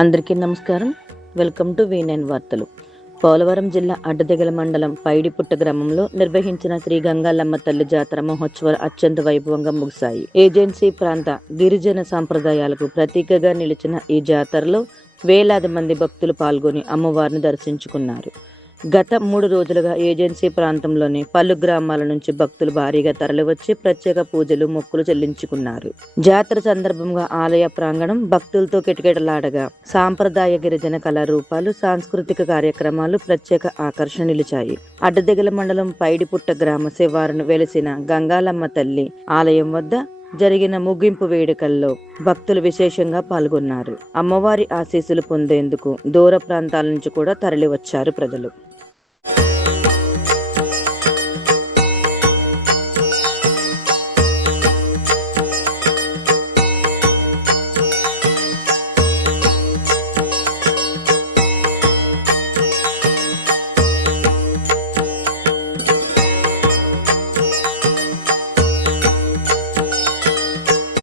అందరికీ నమస్కారం. Welcome to V9 వార్తలు. పోలవరం జిల్లా అడ్డదెగల మండలం పైడిపుట్ట గ్రామంలో నిర్వహించిన శ్రీ గంగాలమ్మ తల్లి జాతర మహోత్సవాలు అత్యంత వైభవంగా ముగిశాయి. ఏజెన్సీ ప్రాంత గిరిజన సంప్రదాయాలకు ప్రతీకగా నిలిచిన ఈ జాతరలో వేలాది మంది భక్తులు పాల్గొని అమ్మవారిని దర్శించుకున్నారు. గత 3 రోజులుగా ఏజెన్సీ ప్రాంతంలోని పలు గ్రామాల నుంచి భక్తులు భారీగా తరలివచ్చి ప్రత్యేక పూజలు మొక్కులు చెల్లించుకున్నారు. జాతర సందర్భంగా ఆలయ ప్రాంగణం భక్తులతో కిటకిటలాడగా సాంప్రదాయ గిరిజన కళారూపాలు, సాంస్కృతిక కార్యక్రమాలు ప్రత్యేక ఆకర్షణ నిలిచాయి. అడ్డదెగల మండలం పైడిపుట్ట గ్రామ శివారును వెలిసిన గంగాలమ్మ తల్లి ఆలయం వద్ద జరిగిన ముగింపు వేడుకల్లో భక్తులు విశేషంగా పాల్గొన్నారు. అమ్మవారి ఆశీస్సులు పొందేందుకు దూర ప్రాంతాల నుంచి కూడా తరలి వచ్చారు ప్రజలు.